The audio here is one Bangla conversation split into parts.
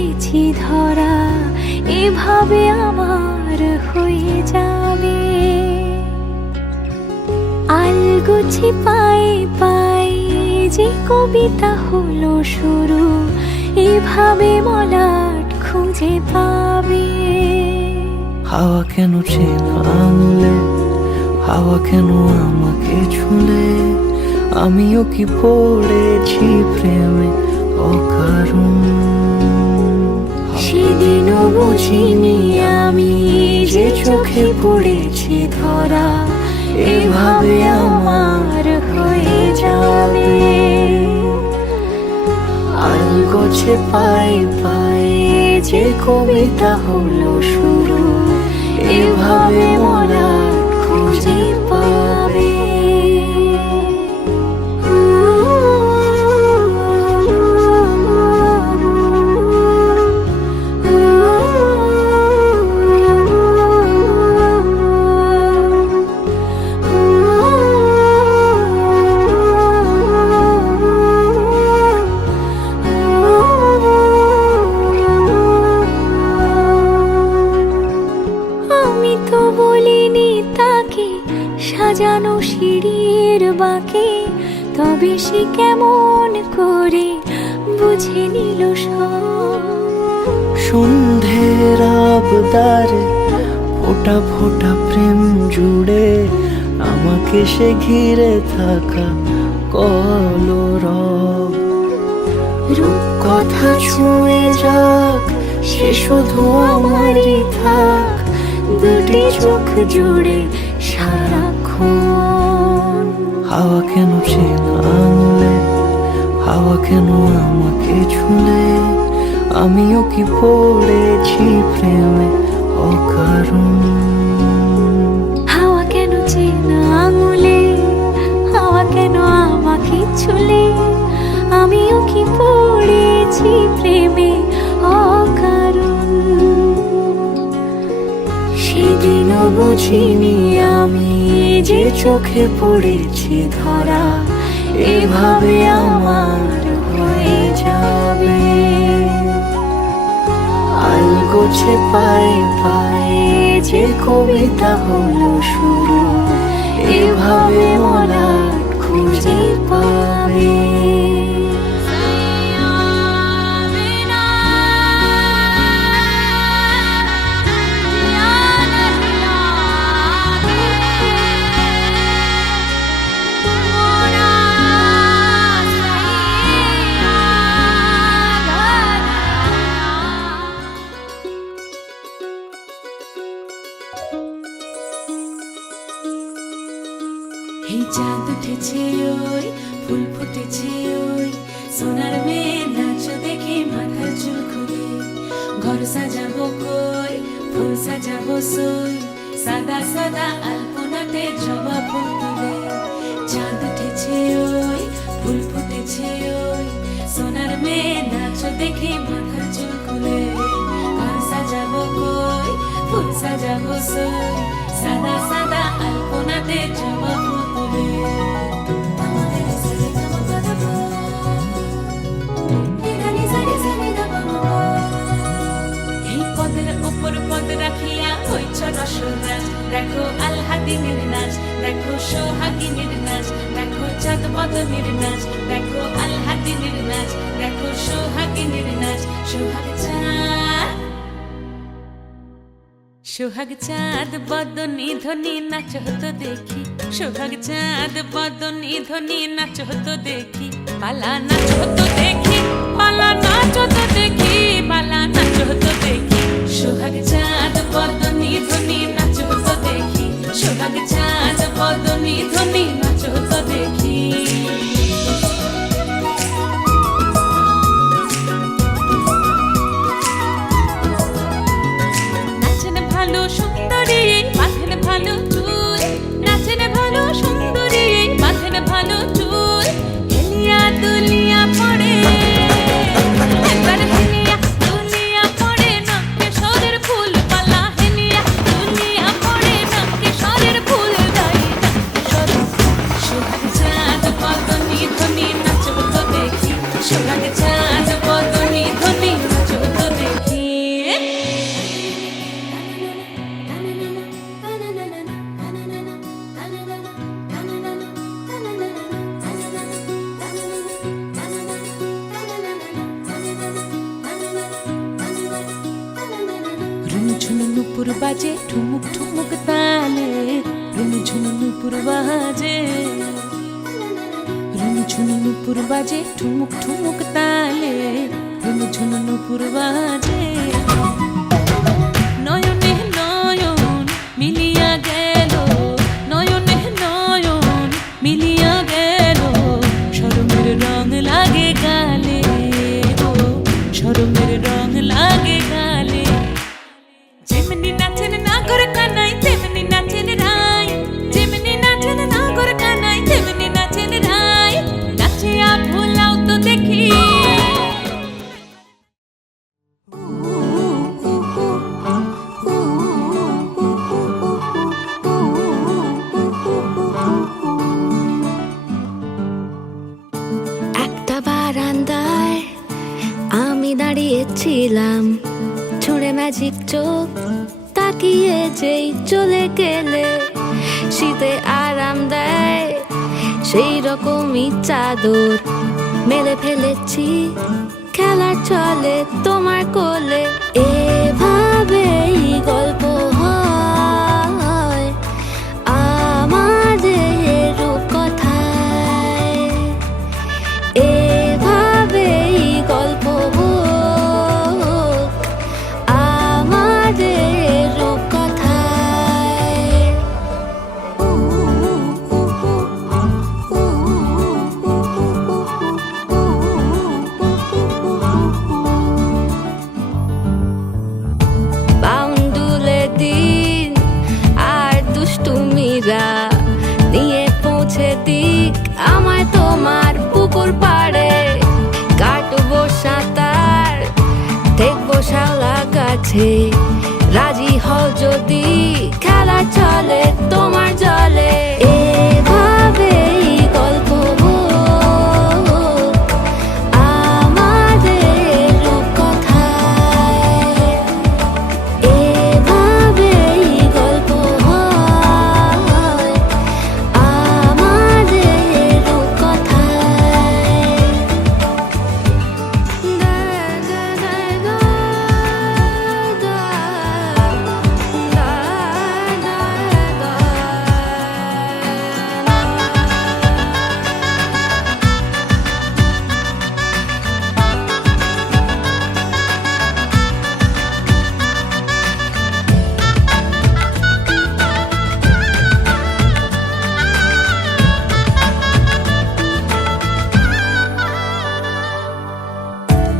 পড়েছি ধরা, এভাবে আমার হয়ে যাবে। আলগোছে পায়ে পায়ে যে কবিতা হলো শুরু, এভাবে মলাট খুঁজে পাবে। হাওয়া কেন চেনা আঙুলে, হাওয়া কেন আমাকে ছুলে, আমিও কি পড়েছি প্রেমে অকারণ। সেদিনও বুঝিনি আমি যে চোখে পড়েছি ধরা, এভাবে আমার হয়ে যাবে। আলগোছে পায়ে পায়ে যে কবিতা হলো শুরু, এভাবে মলাট খুঁজে পাবে। আমি তো বলিনি তাকে সাজানো সিঁড়ির বাঁকে, তবে সে কেমন করে বুঝে নিল সব। সন্ধ্যের আবদারে ফোটা ফোটা প্রেম জুড়ে, আমাকে সে ঘিরে থাকা কলরব। রূপকথা ছুঁয়ে যাক, সে শুধু আমারই থাক, দুটি চোখ জুড়ে সারাক্ষণ। হাওয়া কেন চেনা আঙুলে, হাওয়া কেন আমাকে ছুলে, আমিও কি পড়েছি প্রেমে অকারণ। হাওয়া কেন চেনা আঙুলে, হাওয়া কেন আমাকে ছুলে, আমিও কি পড়েছি প্রেমে অকারণ। সেদিনও বুঝিনি আমি যে চোখে পড়েছি ধরা, এভাবে আমার হয়ে যাবে। আলগোছে পায়ে পায়ে যে কবিতা হলো শুরু, এভাবে মলাট খুঁজে পাবে। এই চাঁদ উঠেছে ওই, ফুল ফুটেছে ওই, সোনার মেয়ে নাচ দেখে মাথার চুল খুলে। ঘর সাজাবো কই, ফুল সাজাবো সই, সাদা সাদা আলপনাতে জবা ফুল তুলে। চাঁদ উঠেছে ওই, ফুল ফুটেছে ওই, সোনার মেয়ে নাচ দেখে মাথার চুল খুলে। ঘর সাজাবো কই, ফুল সাজাবো সই, সাদা সাদা আলপনাতে জবা ফুল তুলে। এই পদের উপর পদ রাখিয়া হইছ রসরাজ, দেখো আলহাদিনের নাচ, দেখো সোহাগিনীর নাচ, দেখো চাঁদ বদনের নাচ, দেখো আলহাদিনের নাচ, দেখো সোহাগিনীর নাচ। সোহাগ চাঁদ, সোহাগ চাঁদ বদনী ধ্বনি নাচ হতো দেখি, সোহাগ চাঁদ বদনী ধ্বনি নাচ হতো দেখি। পালা নাচ হতো দেখি, পালা নাচ হতো দেখি, পালা নাচ হতো দেখি। সোহাগ চাঁদ বদনী ধ্বনি নাচ হতো দেখি, সোহাগ চাঁদ বদনী ধ্বনি নাচ হতো দেখি। নাচেন ভালো সুন্দরী, মাথেন ভালো চুল, নাচেন ভালো সুন্দরী, মাথেন ভালো চুল। হেলিয়া দুলিয়া পড়ে, একবার হেলিয়া নুপুর বাজে ঠুমুক ঠুমুক তালে ঝুনু নুপুর বাজে ঝুনু নুপুর বাজে ঠুমুক ঠুমুক তালে ঝুনু নুপুর বাজে নয়নে নয়ন মিলিয়া গেল নয়নে নয়ন মিলিয়া গেল শরমের রং লাগে গালে গো শরমের রং লাগে গালে যেমনি নাচেন নাগর কানাই তেমনি নাচেন রাই যেমনি নাচেন নাগর কানাই তেমনি নাচেন রাই নাচিয়া ভোলাও তো দেখি একটা বারান্দায় আমি দাঁড়িয়েছিলাম ছুঁড়ে ম্যাজিক চোখ তাকিয়ে যেই চলে গেলে শীতে আরাম দেয় সেই রকমই চাদর মেলে ফেলেছি খেলার চলে তোমার কোলে এভাবেই গল্প হয় আমাদের রূপকথায় এভাবেই গল্প হোক আমাদের রূপকথায় বাউন্ডুলে দিন আর দুষ্টুমিরা নিয়ে পৌঁছে দিক আমায় তোমার পুকুর পাড়ে কাটবো সাঁতার দেখবো শাওলা গাছে রাজি হও যদি খেলা চলে তোমার জলে এভাবেই গল্প হোক আমাদের রূপকথায় এভাবেই গল্প হয় আমাদের রূপকথায়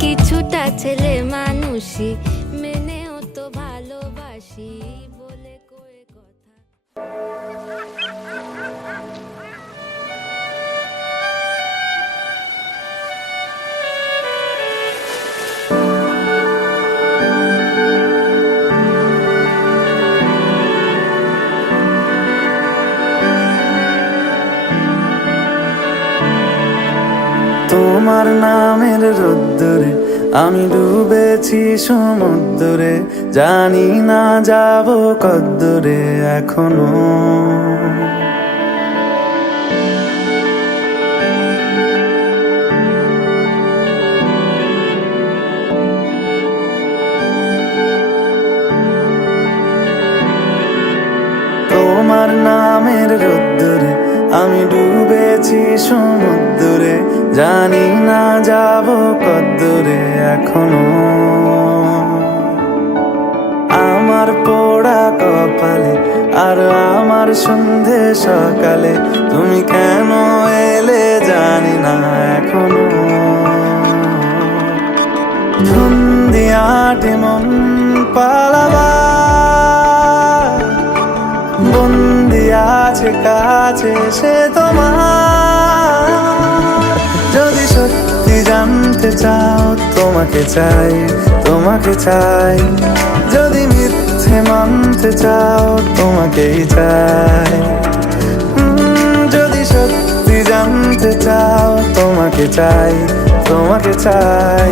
কিছুটা ছেলে মানুষই মেনেও তো ভালোবাসি বলে কয়ে কথা তোমার নামের রোদ্দুরে আমি ডুবেছি সমুদ্রে জানি না যাব কদ্দুরে এখনো তোমার নামের রোদ্দুরে আমি ডুবেছি সমুদ্রে জানি না যাব কদ্দুরে এখনো আমার পোড়া কপালে আর আমার সন্ধে সকালে তুমি কেন এলে জানি না এখনো ধুন দিয়াটে মন পালাবার বন্দি আছে কাছে সে তোমার যদি সত্যি জানতে চাও তোমাকে চাই তোমাকে চাই যদি মিথ্যে মানতে চাও তোমাকেই চাই যদি সত্যি জানতে চাও তোমাকে চাই তোমাকে চাই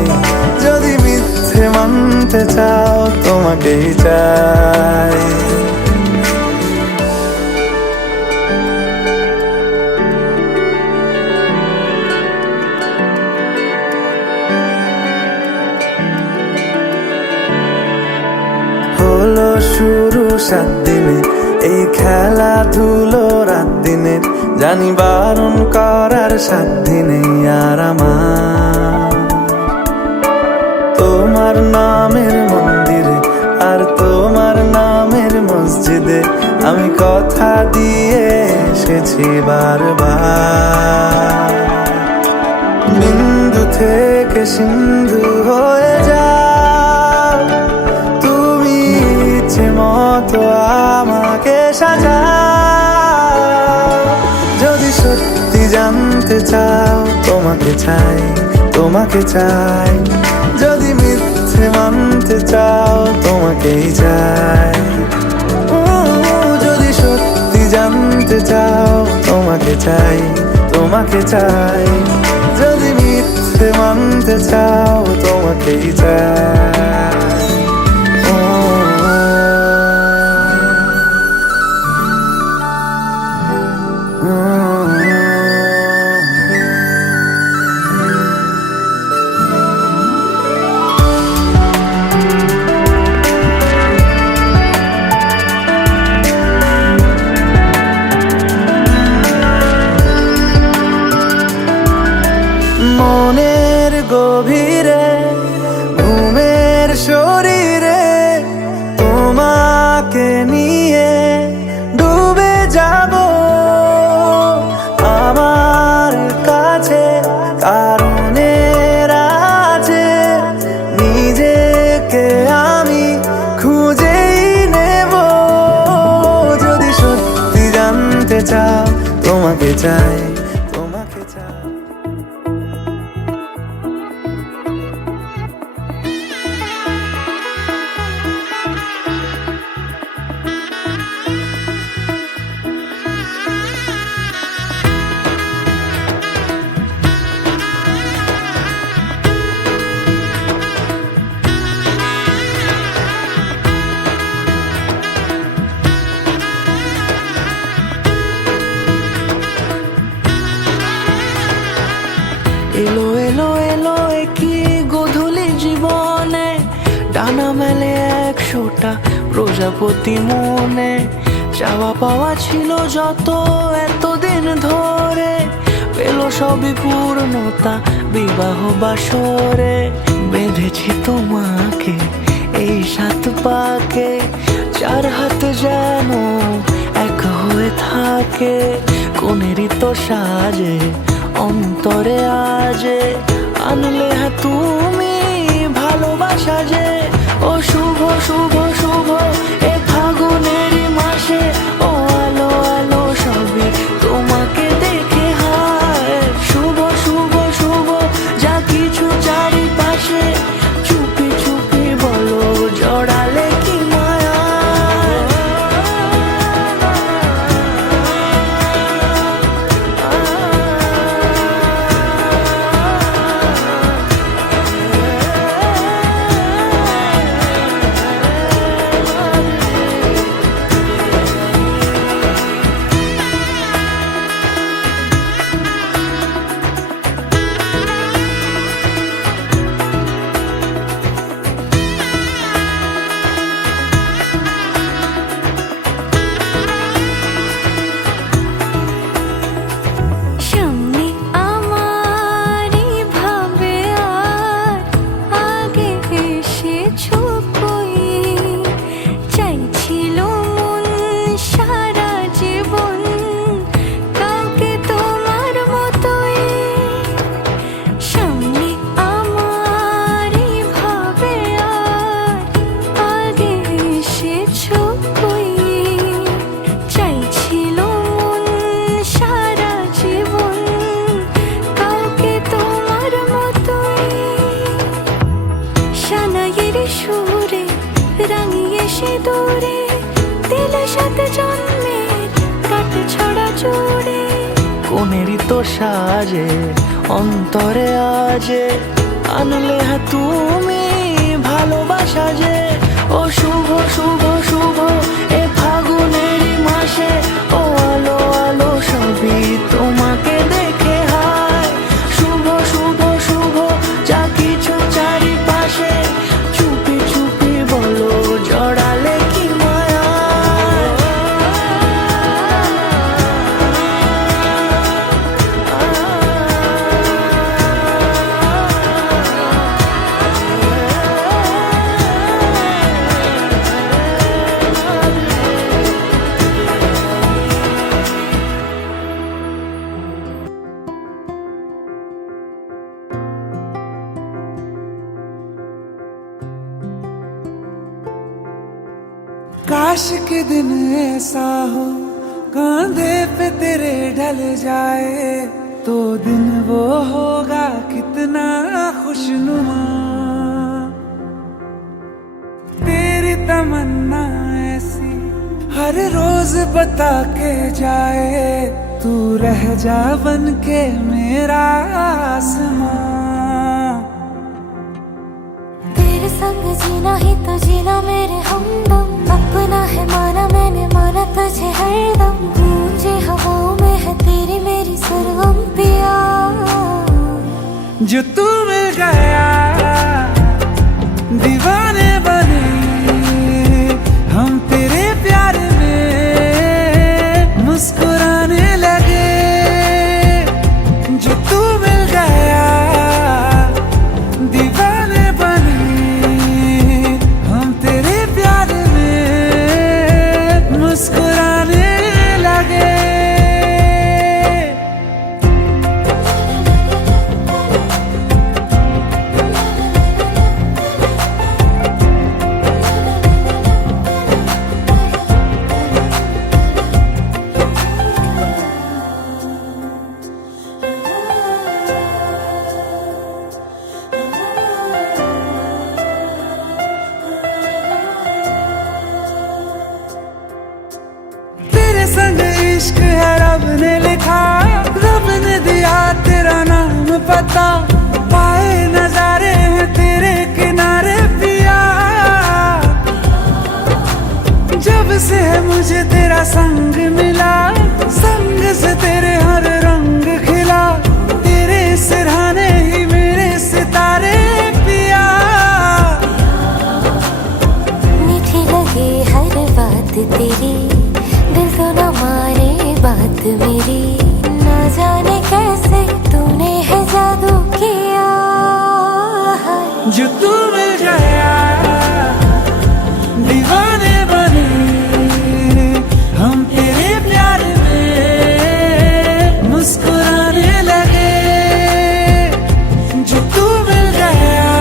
যদি মিথ্যে মানতে চাও তোমাকেই চাই হলো শুরু 7 দিনে, এই খেলাধুলো রাত দিনে, জানি বারণ করার সাধ্য নেই আর আমার। তোমার নামের মন্দিরে আর তোমার নামের মসজিদে আমি কথা দিয়ে এসেছি বারবার। বিন্দু থেকে সিন্ধু হয়ে যাও তুমি, ইচ্ছে মতো আমাকে সাজাও। যদি সত্যি জানতে চাও তোমাকে চাই, তোমাকে চাই। যদি মিথ্যে মানতে চাও তোমাকেই চাই। যদি সত্যি জানতে চাও তোমাকে চাই, তোমাকে চাই। যদি মিথ্যে মানতে চাও তোমাকেই চাই। মনের গভীরে ঘুমের শরীরে তোমাকে নিয়ে ডুবে যাব। আমার কাছে কারণের আছে, নিজেকে আমি খুঁজেই নেব। যদি সত্যি জানতে চাও তোমাকে চাই, তোমাকে চাই। এলো এলো এলো কি গোধূলি জীবনে, ডানা মেলে 100টা প্রজাপতি মনে। চাওয়া পাওয়া ছিল যত এতদিন ধরে, পেল সবই পূর্ণতা বিবাহ বাসরে। বেঁধেছি তোমাকে এই 7 পাকে, 4 হাত যেন এক হয়ে থাকে। কোনেরই তো সাজে অন্তরে আজে, আনলে তুমি ভালোবাসা যে। ও শুভ শুভ শুভ এ ফাগুনেরই মাসে, ও আলো আলো সবই তোমাকে দেখে হায়। শুভ শুভ শুভ যা কিছু চারিপাশে, চুপি চুপি বলো জড়ালে কি মায়া। সামনে আমার ভাবে আর আগে এসেছো কই, চাইছিল মন সারা জীবন কাউকে তোমার মতোই। সামনে আমার ভাবে আর আগে এসেছো কই, চাইছিল মন সারা জীবন কাউকে তোমার মতোই। সানাইয়ের সুরে রাঙিয়ে সে দূরে, দিল 7 জন্মের কাট ছড়া জুড়ে। কোনেরই তো সাজে অন্তরে আজে, আনলে তুমি ভালোবাসা যে। ও শুভ শুভ শুভ এ ফাগুনেরই মাসে, ও আলো আলো সবই তোমাকে দেখে হায়। শুভ শুভ শুভ যা কিছু চারিপাশে, চুপি চুপি বলো জড়ালে কি काश के दिन ऐसा हो कांधे पे तेरे ढल जाए तो दिन वो होगा कितना खुशनुमा। तेरी तमन्ना ऐसी हर रोज बता के जाए तू रह जा बन के मेरा आसमां। तेरे संग जीना ही तो जीना मेरे हमदम, अपना है माना मैंने माना तुझे हरदम। गूंजे हवाओं में है तेरी मेरी सरगम पिया। जो तू मिल गया दीवाने बने हम तेरे प्यार में मुस्कुराने लगे। जो तू मिल गया दीवाने बने हम तेरे प्यार में मुस्कुराने लगे। संग इश्क है रब ने लिखा, रब ने दिया तेरा नाम पता। पाए नजारे हैं तेरे किनारे पिया। जब से है मुझे तेरा संग मिला, संग से तेरे हर रंग खिला। तेरे सिरहाने ही मेरे सितारे पिया। मीठी लगे हर बात तेरी, दिल तो न माने बात मेरी। न जाने कैसे तूने है जादू किया है। जो तू मिल गया दीवाने बने हम तेरे प्यार में मुस्कुराने लगे। जो तू मिल गया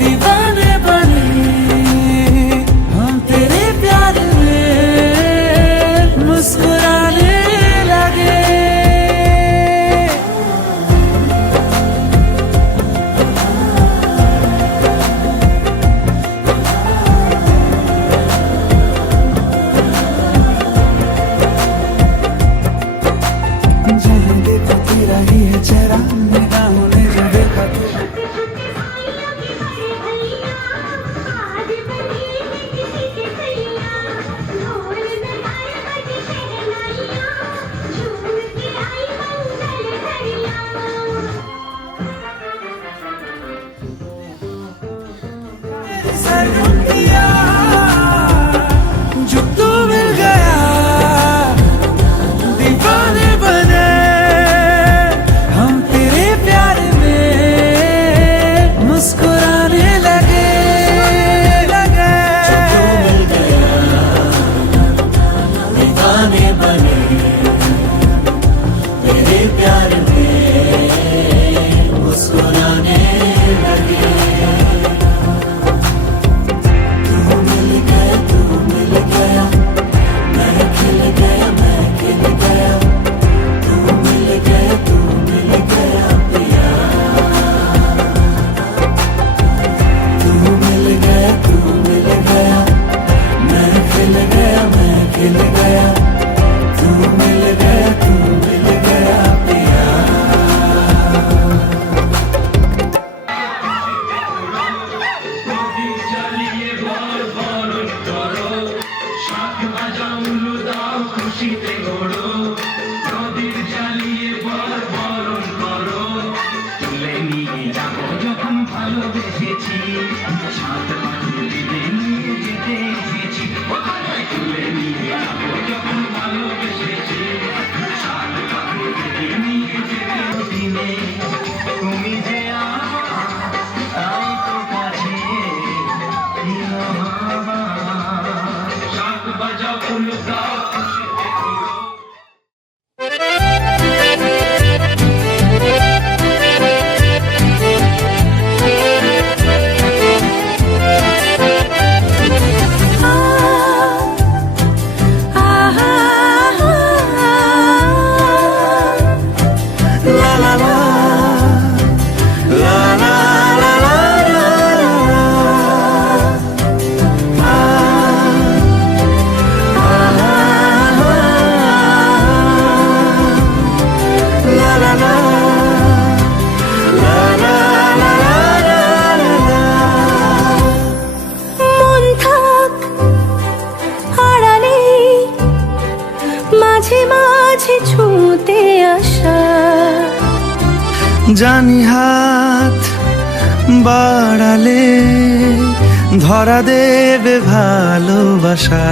दीवाने बने हम तेरे प्यार में मुस्कुराने लगे। जहाँ देखो तेरा ही है चेहरा, निगाहों ने जो देखा तो सरगम किया। जो तू मिल गया दीवाने बने हम तेरे प्यार में मुस्कुराने लगे। जो तू मिल गया दीवाने बने तेरे प्यार में मुस्कुराने लगे। জানি হাত বাড়ালে ধরা দেবে ভালোবাসা।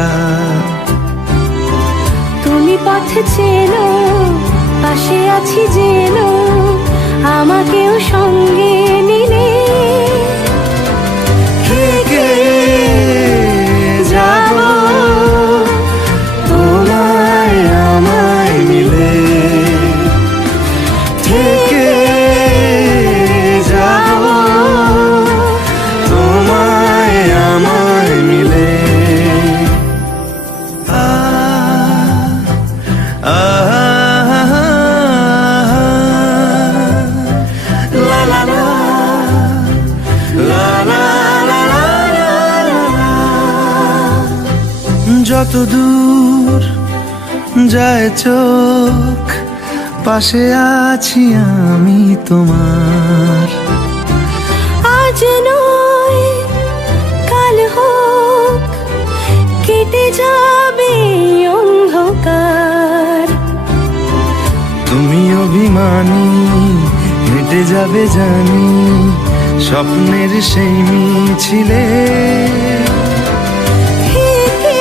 তুমি পথ চেনো, পাশে আছি জেনো, আমাকেও সঙ্গে নিলে থেকে যাব তোমায় আমায় মিলে, থেকে যাব তোমায় আমায় মিলে। লা লা লা লা লা লা লা লা। যত দূর যায় চোখ পাশে আছি আমি তোমার। আজ নয় কাল হোক কেটে যাবে অন্ধকার। তুমি অভিমানী হেঁটে যাবে জানি স্বপ্নের সেই মিছিলে। থেকে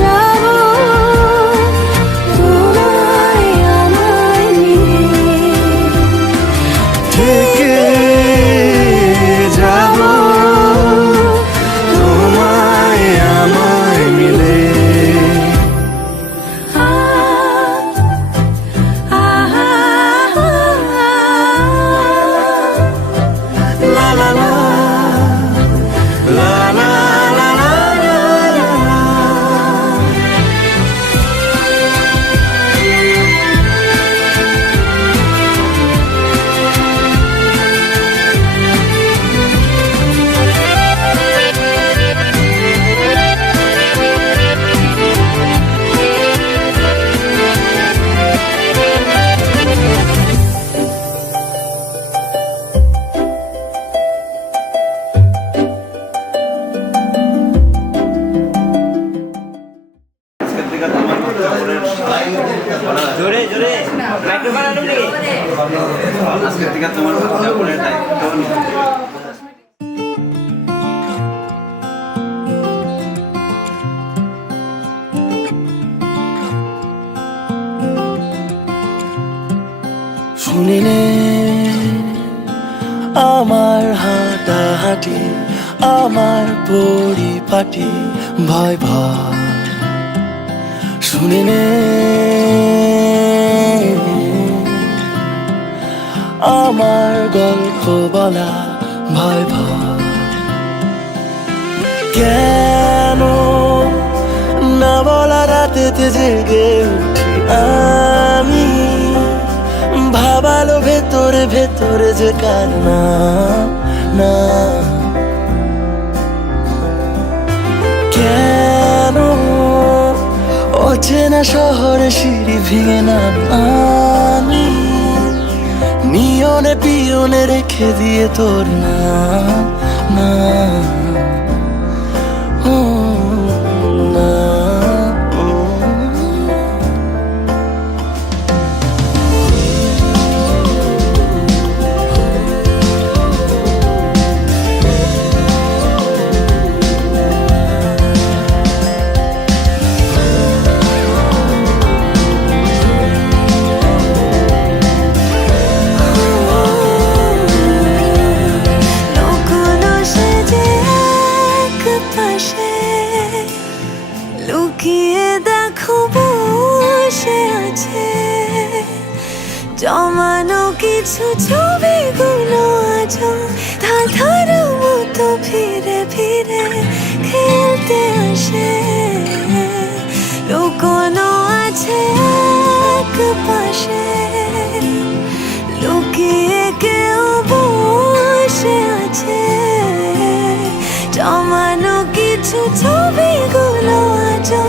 যাব তোমায় আমায় মিলে, থেকে যাব তোমায় আমায় মিলে। লা লা লা লা লা লা লা লা। জোরে জোরে মাইক্রোফোন আনুন নাকি আজকের থেকে তোমার উদযাপনের দায়িত্ব নিতে হবে। শুনিলে আমার হাঁটাহাঁটি, আমার পরিপাটি ভয় ভয়, শুনিলে আমার গল্প বলা ভয় ভয়। কেন না বলা রাতেতে জেগে উঠি আমি, ভাবালো ভেতরে ভেতরে যে কার না না। কেন অচেনা শহরে সিঁড়ি ভেঙে নাম আমি, নিয়নে পিয়নে রেখে দিয়ে তোর না না ও না। লুকোনো সেজে এক পাশে, লুকিয়ে দেখো বসে আছে জমানো কিছু ছবিগুলো আজও ধাঁধার মতো ফিরে ফিরে খেলতে আসে। লুকোনো আছে এক পাশে, লুকিয়ে কেউ বসে আছে জমানো কিছু ছবিগুলো আজও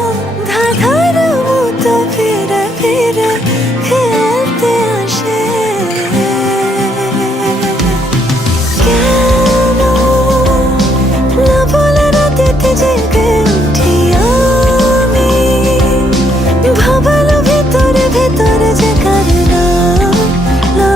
ধাঁধার মতো ফিরে ফিরে খেলতে আসে। কেন না বলে রাতেতে জেগে উঠি আমি, ভাবালো ভেতরে ভেতরে যে কার না না।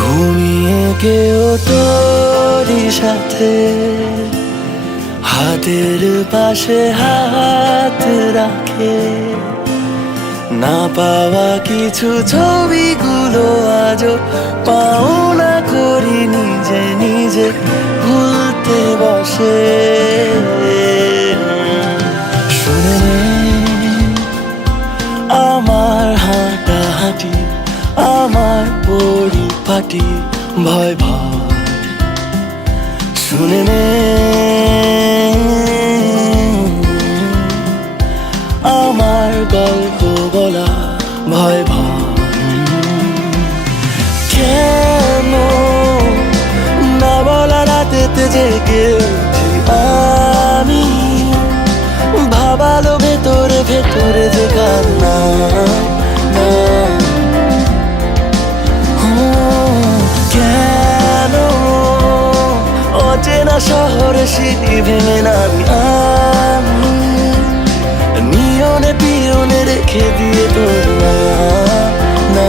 ঘুমিয়ে কেউ তোরই সাথে হাতের পাশে হাত রাখে, না পাওয়া কিছু ছবিগুলো আজও পাওনা করি নিজে নিজে ভুলতে বসে। শুনে নে আমার হাঁটাহাঁটি, আমার পরিপাটি ভয় ভয়। শুনে নে আমার গল্প বলা ভয় ভয়। কেন না বলা রাতেতে জেগে উঠি আমি, ভাবালো ভেতরে ভেতরে যে কান্না না। কেন অচেনা শহরে সিঁড়ি ভেঙে নামি আমি, নিয়নে পিয়নে রেখে দিয়ে তোর না।